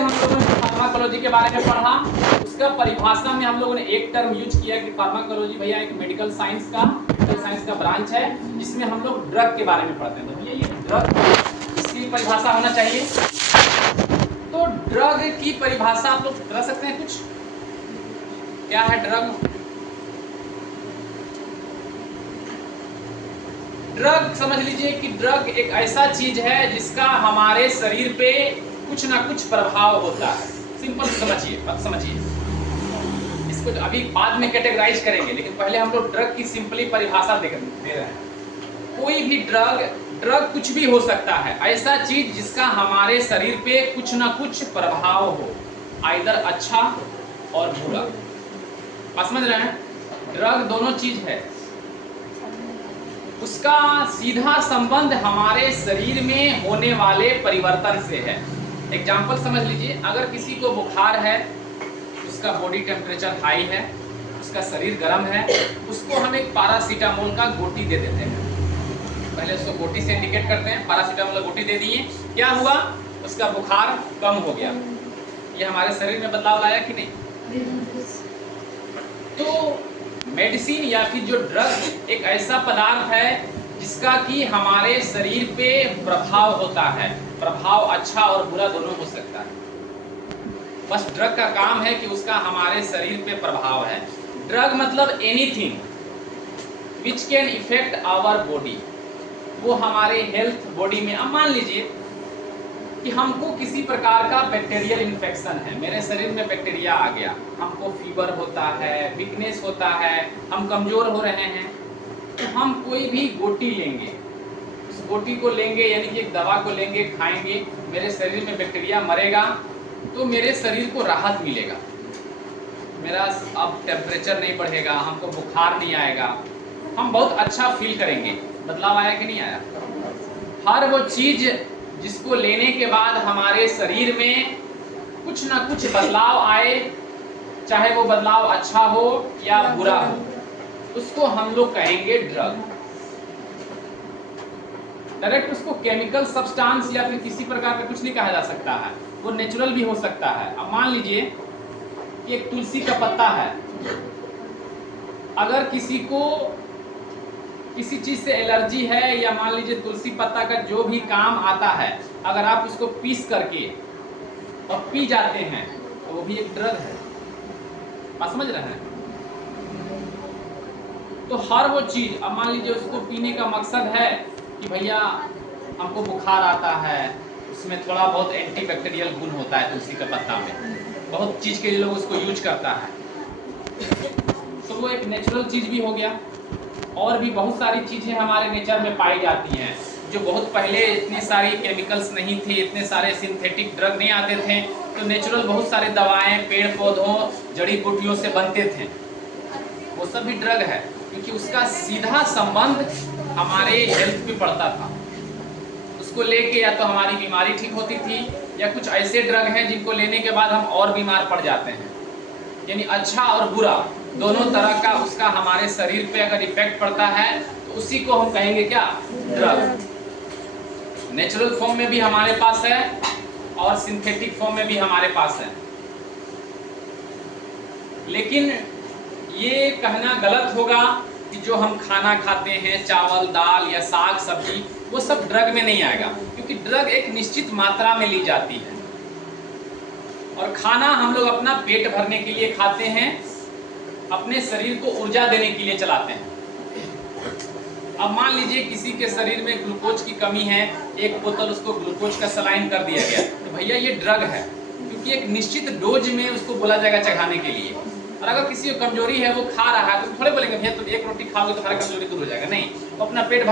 हम लोगों ने फार्माकोलॉजी के बारे में पढ़ा, उसका परिभाषा में हम लोगों ने एक टर्म यूज किया कि फार्माकोलॉजी भैया एक मेडिकल साइंस का ब्रांच है जिसमें हम लोग ड्रग के बारे में पढ़ते हैं। तो भैया ये ड्रग, इसकी परिभाषा होना चाहिए। तो ड्रग की परिभाषा आप लोग बता सकते हैं कुछ, क्या है ड्रग? ड्रग समझ लीजिए कि ड्रग एक ऐसा चीज है जिसका हमारे शरीर पे कुछ ना कुछ प्रभाव होता है। सिंपल समझिए, मत समझिए, इसको अभी बाद में कैटेगराइज करेंगे, लेकिन पहले हम लोग ड्रग की सिंपली परिभाषा दे रहे हैं। कोई भी ड्रग कुछ भी हो सकता है, ऐसा चीज जिसका हमारे शरीर पे कुछ ना कुछ प्रभाव हो, आइदर अच्छा और बुरा। आप समझ रहे हैं? ड्रग दोनों चीज है, उसका सीधा संबंध हमारे शरीर में होने वाले परिवर्तन से है। एग्जाम्पल समझ लीजिए, अगर किसी को बुखार है, उसका बॉडी टेम्परेचर हाई है, उसका शरीर गर्म है, उसको हम एक पैरासीटामोल का गोटी दे देते हैं। पहले उसको गोटी से इंडिकेट करते हैं, पैरासीटामोल का गोटी दे दिए, क्या हुआ? उसका बुखार कम हो गया। ये हमारे शरीर में बदलाव लाया कि नहीं? तो मेडिसिन या फिर जो ड्रग एक ऐसा पदार्थ है जिसका कि हमारे शरीर पे प्रभाव होता है। प्रभाव अच्छा और बुरा दोनों हो सकता है। बस ड्रग का काम है कि उसका हमारे शरीर पे प्रभाव है। ड्रग मतलब anything which can affect our body, वो हमारे हेल्थ बॉडी में। अब मान लीजिए कि हमको किसी प्रकार का बैक्टीरियल इन्फेक्शन है, मेरे शरीर में बैक्टीरिया आ गया, हमको फीवर होता है, वीकनेस होता है, हम कमजोर हो रहे हैं, तो हम कोई भी गोटी लेंगे, उस गोटी को लेंगे यानी कि एक दवा को लेंगे, खाएंगे, मेरे शरीर में बैक्टीरिया मरेगा तो मेरे शरीर को राहत मिलेगा, मेरा अब टेम्परेचर नहीं बढ़ेगा, हमको बुखार नहीं आएगा, हम बहुत अच्छा फील करेंगे। बदलाव आया कि नहीं आया? हर वो चीज जिसको लेने के बाद हमारे शरीर में कुछ ना कुछ बदलाव आए, चाहे वो बदलाव अच्छा हो या बुरा हो, उसको हम लोग कहेंगे ड्रग। डायरेक्ट उसको केमिकल सब्सटेंस या फिर किसी प्रकार का कुछ नहीं कहा जा सकता है, वो नेचुरल भी हो सकता है। अब मान लीजिए कि एक तुलसी का पत्ता है, अगर किसी को किसी चीज से एलर्जी है, या मान लीजिए तुलसी पत्ता का जो भी काम आता है, अगर आप उसको पीस करके और पी जाते हैं तो वो भी एक ड्रग है। आप समझ रहे हैं? तो हर वो चीज, अब मान लीजिए उसको पीने का मकसद है कि भैया हमको बुखार आता है, उसमें थोड़ा बहुत एंटीबैक्टीरियल गुण होता है तुलसी के पत्ता में, बहुत चीज के लिए लोग उसको यूज करता है, तो वो एक नेचुरल चीज भी हो गया। और भी बहुत सारी चीजें हमारे नेचर में पाई जाती हैं जो बहुत पहले इतनी सारी केमिकल्स नहीं थी, इतने सारे सिंथेटिक ड्रग नहीं आते थे, तो नेचुरल बहुत सारे दवाएं पेड़ पौधों जड़ी बूटियों से बनते थे, वो सब भी ड्रग है, क्योंकि उसका सीधा संबंध हमारे हेल्थ पे पड़ता था। उसको लेके या तो हमारी बीमारी ठीक होती थी, या कुछ ऐसे ड्रग हैं जिनको लेने के बाद हम और बीमार पड़ जाते हैं। यानी अच्छा और बुरा दोनों तरह का उसका हमारे शरीर पे अगर इफेक्ट पड़ता है तो उसी को हम कहेंगे क्या? ड्रग। नेचुरल फॉर्म में भी हमारे पास है और सिंथेटिक फॉर्म में भी हमारे पास है। लेकिन ये कहना गलत होगा कि जो हम खाना खाते हैं, चावल दाल या साग सब्जी, वो सब ड्रग में नहीं आएगा, क्योंकि ड्रग एक निश्चित मात्रा में ली जाती है। और खाना हम लोग अपना पेट भरने के लिए खाते हैं, अपने शरीर को ऊर्जा देने के लिए चलाते हैं। अब मान लीजिए किसी के शरीर में ग्लूकोज की कमी है, एक बोतल उसको ग्लूकोज का सलाइन कर दिया गया, तो भैया ये ड्रग है, क्योंकि एक निश्चित डोज में उसको बोला जाएगा चढ़ाने के लिए। और अगर किसी को कमजोरी है, वो खा रहा है, तो थोड़े बोलेंगे भैया तुम एक रोटी खाओगे तो हमारा कमजोरी दूर हो जाएगा, नहीं, वो अपना पेट